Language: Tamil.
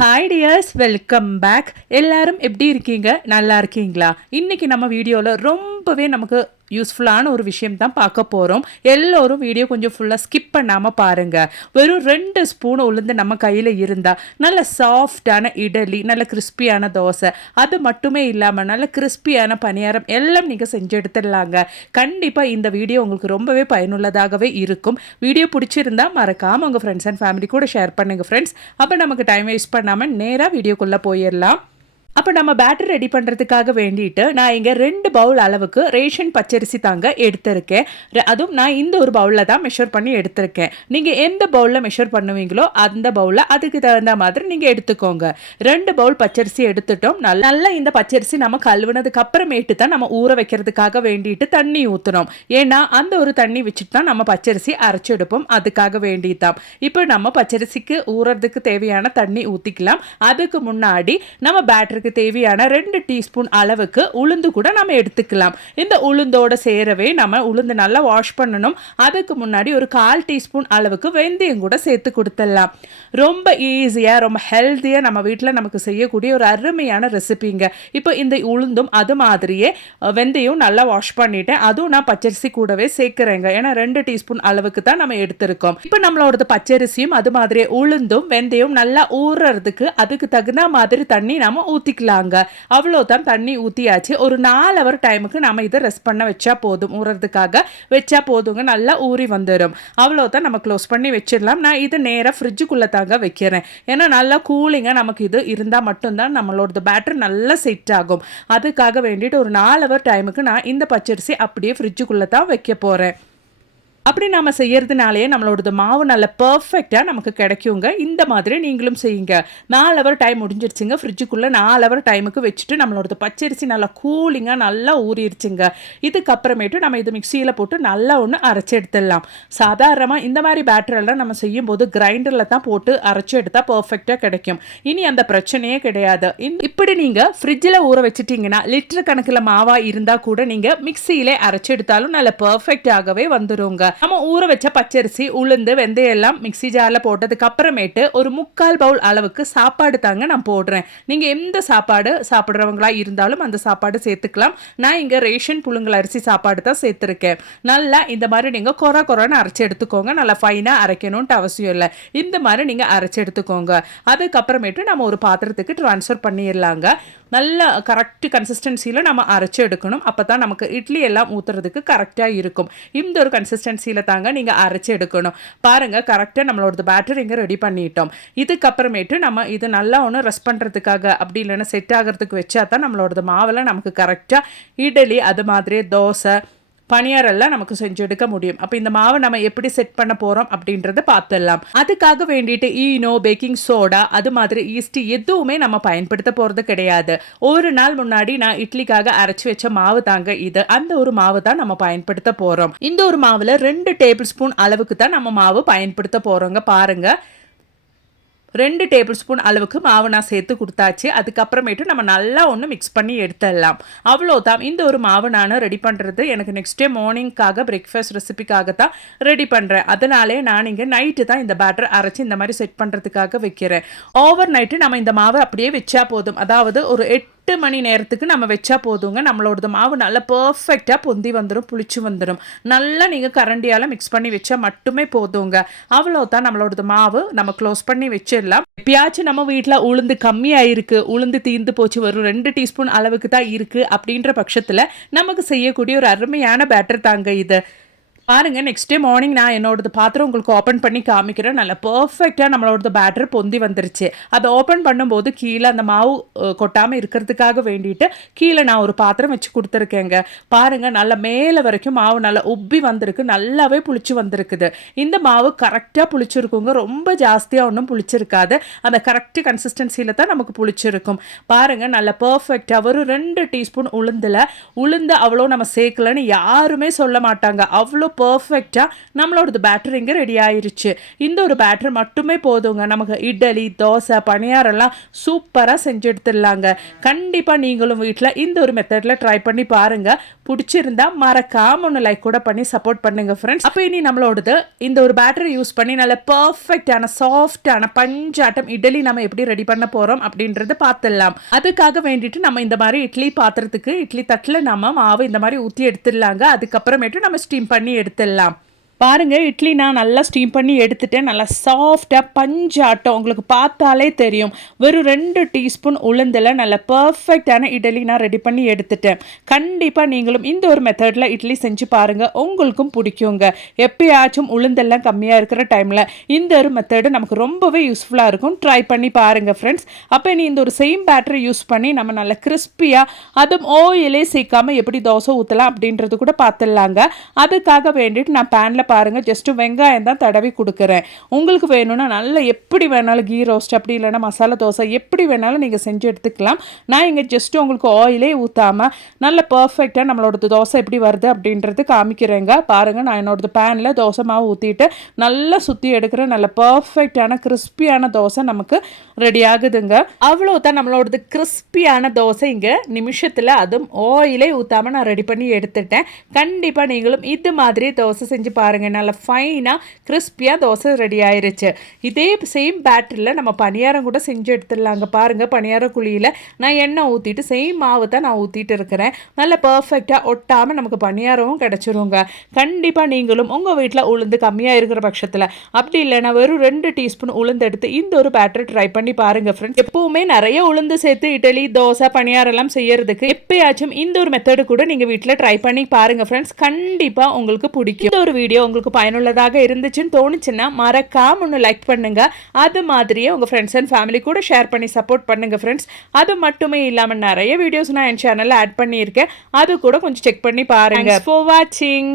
ஹாய் டியர்ஸ் வெல்கம் பேக் எல்லாரும் எப்படி இருக்கீங்க? நல்லா இருக்கீங்களா? இன்றைக்கி நம்ம வீடியோவில் ரொம்பவே நமக்கு யூஸ்ஃபுல்லான ஒரு விஷயம் தான் பார்க்க போகிறோம் எல்லோரும் வீடியோ கொஞ்சம் ஃபுல்லாக ஸ்கிப் பண்ணாமல் பாருங்கள் வெறும் ரெண்டு ஸ்பூன் உளுந்து நம்ம கையில் இருந்தால் நல்ல சாஃப்டான இட்லி நல்ல கிறிஸ்பியான தோசை அது மட்டுமே இல்லாமல் நல்ல கிறிஸ்பியான பணியாரம் எல்லாம் நீங்கள் செஞ்சு எடுத்துடலாங்க. கண்டிப்பாக இந்த வீடியோ உங்களுக்கு ரொம்பவே பயனுள்ளதாகவே இருக்கும். வீடியோ பிடிச்சிருந்தா மறக்காமல் உங்கள் ஃப்ரெண்ட்ஸ் அண்ட் ஃபேமிலி கூட ஷேர் பண்ணுங்கள் ஃப்ரெண்ட்ஸ் அப்போ நமக்கு டைம் வேஸ்ட் பண்ணாமல் நேராக வீடியோக்குள்ளே போயிடலாம். அப்போ நம்ம பேட்டர் ரெடி பண்ணுறதுக்காக வேண்டிட்டு நான் இங்கே ரெண்டு பவுல் அளவுக்கு ரேஷன் பச்சரிசி தாங்க எடுத்திருக்கேன். அதுவும் நான் இந்த ஒரு பவுலில் தான் மெஷர் பண்ணி எடுத்திருக்கேன். நீங்கள் எந்த பவுலில் மெஷர் பண்ணுவீங்களோ அந்த பவுலில் அதுக்கு தகுந்த மாதிரி நீங்கள் எடுத்துக்கோங்க. ரெண்டு பவுல் பச்சரிசி எடுத்துட்டோம். நல்ல நல்லா இந்த பச்சரிசி நம்ம கழுவுனதுக்கு அப்புறமேட்டு தான் நம்ம ஊற வைக்கிறதுக்காக வேண்டிட்டு தண்ணி ஊற்றணும் ஏன்னா அந்த ஒரு தண்ணி வச்சுட்டு தான் நம்ம பச்சரிசி அரைச்சி எடுப்போம். அதுக்காக வேண்டி தான் இப்போ நம்ம பச்சரிசிக்கு ஊறதுக்கு தேவையான தண்ணி ஊற்றிக்கலாம் அதுக்கு முன்னாடி நம்ம பேட்டருக்கு தேவையான ரெண்டு டீஸ்பூன் அளவுக்கு உளுந்து கூட நம்ம எடுத்துக்கலாம். இந்த உளுந்தோட சேரவே நம்ம உளுந்து நல்லா வாஷ் பண்ணணும். அதுக்கு முன்னாடி ஒரு கால் டீஸ்பூன் அளவுக்கு வெந்தயம் கூட சேர்த்து கொடுத்துடலாம். ரொம்ப ஈஸியாக ரொம்ப ஹெல்த்தியாக நம்ம வீட்டில் நமக்கு செய்யக்கூடிய ஒரு அருமையான ரெசிபிங்க இப்போ இந்த உளுந்தும் அது மாதிரியே வெந்தயம் நல்லா வாஷ் பண்ணிவிட்டேன் அதுவும் நான் பச்சரிசி கூடவே சேர்க்குறேங்க. ஏன்னா ரெண்டு டீஸ்பூன் அளவுக்கு தான் நம்ம எடுத்திருக்கோம். இப்போ நம்மளோடது பச்சரிசியும் அது மாதிரியே உளுந்தும் வெந்தயம் நல்லா ஊறுறதுக்கு அதுக்கு தகுந்த மாதிரி தண்ணி நம்ம ஊற்றி ஊற்றிக்கலாங்க அவ்வளோதான் தண்ணி ஊற்றியாச்சு ஒரு நாலு ஹவர் டைமுக்கு நம்ம இதை ரெஸ்ட் பண்ண வச்சா போதும். ஊறுறதுக்காக வச்சா போதுங்க. நல்லா ஊறி வந்துடும் அவ்வளோதான் நம்ம க்ளோஸ் பண்ணி வச்சிடலாம். நான் இது நேராக ஃப்ரிட்ஜுக்குள்ளே தாங்க வைக்கிறேன். ஏன்னா நல்லா கூலிங்காக நமக்கு இது இருந்தால் மட்டும்தான் நம்மளோட பேட்டர் நல்லா செட் ஆகும். அதுக்காக வேண்டிட்டு ஒரு நாலு ஹவர் டைமுக்கு நான் இந்த பச்சரிசி அப்படியே ஃப்ரிட்ஜுக்குள்ளே தான் வைக்க போகிறேன் அப்படி நம்ம செய்யறதுனாலேயே நம்மளோடது மாவு நல்ல பர்ஃபெக்டாக நமக்கு கிடைக்குங்க. இந்த மாதிரி நீங்களும் செய்யுங்க. நாலு ஹவர் டைம் முடிஞ்சிருச்சுங்க. ஃப்ரிட்ஜுக்குள்ளே நாலு ஹவர் டைமுக்கு வச்சுட்டு நம்மளோடது பச்சரிசி நல்லா கூலிங்காக நல்லா ஊறிடுச்சுங்க இதுக்கப்புறமேட்டு நம்ம இது மிக்சியில் போட்டு நல்லா ஒன்று அரைச்சி எடுத்துடலாம். சாதாரணமாக இந்த மாதிரி பேட்டரெல்லாம் நம்ம செய்யும்போது கிரைண்டரில் தான் போட்டு அரைச்சி எடுத்தால் பர்ஃபெக்டாக கிடைக்கும். இனி அந்த பிரச்சனையே கிடையாது. இப்படி நீங்கள் ஃப்ரிட்ஜில் ஊற வச்சிட்டிங்கன்னா லிட்டர் கணக்கில் மாவாக இருந்தால் கூட நீங்கள் மிக்சியிலே அரைச்சி எடுத்தாலும் நல்ல பர்ஃபெக்டாகவே வந்துருங்க. நம்ம ஊற வச்ச பச்சரிசி உளுந்து வெந்தயம் எல்லாம் மிக்ஸி ஜாரில் போட்டதுக்கு அப்புறமேட்டு ஒரு முக்கால் பவுல் அளவுக்கு சாப்பாடு தாங்க நான் போடுறேன். நீங்கள் எந்த சாப்பாடு சாப்பிட்றவங்களா இருந்தாலும் அந்த சாப்பாடு சேர்த்துக்கலாம். நான் இங்கே ரேஷன் புழுங்கல் அரிசி சாப்பாடு தான் சேர்த்துருக்கேன். நல்லா இந்த மாதிரி நீங்கள் கொரா கொரோன்னு அரைச்சி எடுத்துக்கோங்க. நல்லா ஃபைனாக அரைக்கணும்ன்ட்டு அவசியம் இல்லை. இந்த மாதிரி நீங்கள் அரைச்சி எடுத்துக்கோங்க. அதுக்கப்புறமேட்டு நம்ம ஒரு பாத்திரத்துக்கு ட்ரான்ஸ்ஃபர் பண்ணிடலாங்க. நல்ல கரெக்ட் கன்சிஸ்டன்சியில் நம்ம அரைச்சி எடுக்கணும். அப்போ தான் நமக்கு இட்லி எல்லாம் ஊற்றுறதுக்கு கரெக்டாக இருக்கும். இந்த ஒரு கன்சிஸ்டன்சியில் தாங்க நீங்கள் அரைச்சி எடுக்கணும். பாருங்கள் கரெக்டாக நம்மளோட பேட்டர் இங்கே ரெடி பண்ணிட்டோம். இதுக்கப்புறமேட்டு நம்ம இது நல்லா ஒன்று ரெஸ்ட் பண்ணுறதுக்காக அப்படி இல்லைன்னா செட் ஆகிறதுக்கு வச்சா தான் நம்மளோட மாவில் நமக்கு கரெக்டாக இட்லி அது மாதிரி தோசை பணியாரெல்லாம் நமக்கு செஞ்சு எடுக்க முடியும். அப்போ இந்த மாவை நம்ம எப்படி செட் பண்ண போகிறோம் அப்படின்றத பார்த்துடலாம். அதுக்காக வேண்டிட்டு ஈனோ பேக்கிங் சோடா அது மாதிரி ஈஸ்ட் எதுவுமே நம்ம பயன்படுத்த போறது கிடையாது. ஒரு நாள் முன்னாடி நான் இட்லிக்காக அரைச்சு வச்ச மாவு தாங்க இது. அந்த ஒரு மாவு தான் நம்ம பயன்படுத்த போகிறோம் இந்த ஒரு மாவில் ரெண்டு டேபிள் ஸ்பூன் அளவுக்கு தான் நம்ம மாவு பயன்படுத்த போகிறோங்க பாருங்க. ரெண்டு டேபிள் ஸ்பூன் அளவுக்கு மாவு நான் சேர்த்து கொடுத்தாச்சு. அதுக்கப்புறமேட்டு நம்ம நல்லா ஒன்று மிக்ஸ் பண்ணி எடுத்துடலாம். அவ்வளோதான். இந்த ஒரு மாவு நான் ரெடி பண்ணுறது எனக்கு நெக்ஸ்ட் டே மார்னிங்காக பிரேக்ஃபாஸ்ட் ரெசிபிக்காக தான் ரெடி பண்ணுறேன் அதனாலே நான் இங்கே நைட்டு தான் இந்த பேட்டர் அரைச்சி இந்த மாதிரி செட் பண்ணுறதுக்காக வைக்கிறேன். ஓவர் நைட்டு நம்ம இந்த மாவை அப்படியே வச்சா போதும். அதாவது ஒரு எட்டு மணி நேரத்துக்கு நம்ம வச்சா போதுங்க. நம்மளோடது மாவு நல்லா பர்ஃபெக்டாக பொந்தி வந்துடும் புளிச்சு வந்துடும் நல்லா நீங்கள் கரண்டியால் மிக்ஸ் பண்ணி வச்சா மட்டுமே போதுங்க. அவ்வளோதான் நம்மளோடது மாவு. நம்ம க்ளோஸ் பண்ணி வச்சிடலாம். எப்பயாச்சும் நம்ம வீட்டில் உளுந்து கம்மியாகிருக்கு உளுந்து தீர்ந்து போச்சு வரும் ரெண்டு டீஸ்பூன் அளவுக்கு தான் இருக்குது அப்படின்ற பட்சத்தில் நமக்கு செய்யக்கூடிய ஒரு அருமையான பேட்டர் தாங்க இது. பாருங்கள் நெக்ஸ்ட் டே மார்னிங் நான் என்னோடது பாத்திரம் உங்களுக்கு ஓப்பன் பண்ணி காமிக்கிறேன். நல்லா பர்ஃபெக்டாக நம்மளோடது பேட்டர் பொந்தி வந்துருச்சு. அதை ஓப்பன் பண்ணும்போது கீழே அந்த மாவு கொட்டாமல் இருக்கிறதுக்காக வேண்டிட்டு கீழே நான் ஒரு பாத்திரம் வச்சு கொடுத்துருக்கேங்க. பாருங்கள் நல்லா மேலே வரைக்கும் மாவு நல்லா உப்பி வந்திருக்கு. நல்லாவே புளிச்சு வந்திருக்குது. இந்த மாவு கரெக்டாக புளிச்சிருக்குங்க. ரொம்ப ஜாஸ்தியாக ஒன்றும் புளிச்சிருக்காது. அந்த கரெக்ட் கன்சிஸ்டன்சியில் தான் நமக்கு புளிச்சிருக்கும். பாருங்கள் நல்லா பர்ஃபெக்டாக ஒரு ரெண்டு டீஸ்பூன் உளுந்தில் உளுந்து அவ்வளோ நம்ம சேர்க்கலன்னு யாருமே சொல்ல மாட்டாங்க. அவ்வளோ பர்ஃபெக்டாக நம்மளோடது பேட்டர் இங்கே ரெடி ஆயிருச்சு. இந்த ஒரு பேட்டர் மட்டுமே போதுங்க. நமக்கு இட்லி தோசை பணியாரெல்லாம் சூப்பராக செஞ்சு எடுத்துடலாங்க கண்டிப்பாக நீங்களும் வீட்டில் இந்த ஒரு மெத்தடில் ட்ரை பண்ணி பாருங்கள் பிடிச்சிருந்தா மறக்காமல் ஒன்று லைக் கூட பண்ணி சப்போர்ட் பண்ணுங்கள் ஃப்ரெண்ட்ஸ் அப்போ இனி நம்மளோடது இந்த ஒரு பேட்டரி யூஸ் பண்ணி நல்ல பர்ஃபெக்டான சாஃப்டான பஞ்சாட்டம் இட்லி நம்ம எப்படி ரெடி பண்ண போகிறோம் அப்படின்றது பார்த்துடலாம் அதுக்காக வேண்டிட்டு நம்ம இந்த மாதிரி இட்லி பாத்திரத்துக்கு இட்லி தட்டில் நம்ம மாவு இந்த மாதிரி ஊற்றி எடுத்துடலாங்க. அதுக்கப்புறமேட்டு நம்ம ஸ்டீம் பண்ணி எடுத்து எடுத்துடலாம் பாருங்கள் இட்லி நான் நல்லா ஸ்டீம் பண்ணி எடுத்துட்டேன். நல்லா சாஃப்டாக பஞ்சாட்டம் உங்களுக்கு பார்த்தாலே தெரியும். வெறும் ரெண்டு டீஸ்பூன் உளுந்தில் நல்ல பர்ஃபெக்டான இட்லி நான் ரெடி பண்ணி எடுத்துட்டேன். கண்டிப்பாக நீங்களும் இந்த ஒரு மெத்தடில் இட்லி செஞ்சு பாருங்கள் உங்களுக்கும் பிடிக்குங்க. எப்பயாச்சும் உளுந்தெல்லாம் கம்மியாக இருக்கிற டைமில் இந்த ஒரு மெத்தடு நமக்கு ரொம்பவே யூஸ்ஃபுல்லாக இருக்கும். ட்ரை பண்ணி பாருங்கள் ஃப்ரெண்ட்ஸ் அப்போ நீ இந்த ஒரு சேம் பேட்டரி யூஸ் பண்ணி நம்ம நல்லா கிறிஸ்பியாக அதுவும் ஓயிலே சேர்க்காமல் எப்படி தோசை ஊற்றலாம் அப்படின்றது கூட பார்த்துடலாங்க. அதுக்காக வேண்டிட்டு நான் பேனில் பாருங்கள் ஜஸ்ட்டு வெங்காயம் தான் தடவி கொடுக்குறேன். உங்களுக்கு வேணும்னா நல்லா எப்படி வேணாலும் கீ ரோஸ்ட் அப்படி இல்லைன்னா மசாலா தோசை எப்படி வேணாலும் நீங்கள் செஞ்சு எடுத்துக்கலாம். நான் இங்கே ஜஸ்ட்டு உங்களுக்கு ஆயிலே ஊற்றாமல் நல்ல பர்ஃபெக்டாக நம்மளோட தோசை எப்படி வருது அப்படின்றது காமிக்கிறேங்க. பாருங்கள் நான் என்னோடது பேனில் தோசை மாவு ஊற்றிட்டு நல்லா சுற்றி எடுக்கிற நல்ல பர்ஃபெக்டான கிறிஸ்பியான தோசை நமக்கு ரெடி ஆகுதுங்க. அவ்வளோதான் நம்மளோடது கிறிஸ்பியான தோசை இங்கே நிமிஷத்தில் அதுவும் ஆயிலே ஊற்றாமல் நான் ரெடி பண்ணி எடுத்துட்டேன். கண்டிப்பாக நீங்களும் இது மாதிரி தோசை செஞ்சு பாருங்கள் நல்லா ஃபைனாக கிறிஸ்பியாக தோசை ரெடி ஆயிருச்சு. இதே சேம் பேட்டரியில் நம்ம பணியாரம் கூட செஞ்சு எடுத்துடலாங்க. பாருங்கள் பணியார குழியில் நான் எண்ணெய் ஊற்றிட்டு சேம் மாவு தான் நான் ஊற்றிட்டு இருக்கிறேன். நல்ல பர்ஃபெக்டாக ஒட்டாமல் நமக்கு பணியாரமும் கிடச்சிருங்க. கண்டிப்பாக நீங்களும் உங்கள் வீட்டில் உளுந்து கம்மியாக இருக்கிற பட்சத்தில். அப்படி இல்லைன்னா வெறும் ரெண்டு டீஸ்பூன் உளுந்து எடுத்து இந்த ஒரு பேட்டர் ட்ரை பண்ணி பாருங்கள் ஃப்ரெண்ட்ஸ் எப்போவுமே நிறைய உளுந்து சேர்த்து இட்லி தோசை பணியாரம் எல்லாம் செய்யறதுக்கு எப்பயாச்சும் இந்த ஒரு மெத்தடு கூட நீங்கள் வீட்டில் ட்ரை பண்ணி பாருங்க ஃப்ரெண்ட்ஸ் கண்டிப்பாக உங்களுக்கு பிடிக்கும். இந்த ஒரு வீடியோ உங்களுக்கு பயனுள்ளதாக இருந்துச்சுன்னு தோணுச்சுன்னா மறக்காம ஒன்று லைக் பண்ணுங்க. அது மாதிரியே உங்கள் ஃப்ரெண்ட்ஸ் அண்ட் ஃபேமிலி கூட ஷேர் பண்ணி சப்போர்ட் பண்ணுங்க ஃப்ரெண்ட்ஸ் அது மட்டுமே இல்லாமல் நிறைய வீடியோஸ் நான் என் சேனலில் ஆட் பண்ணியிருக்கேன். அது கூட கொஞ்சம் செக் பண்ணி பாருங்க. ஃபோ வாட்சிங்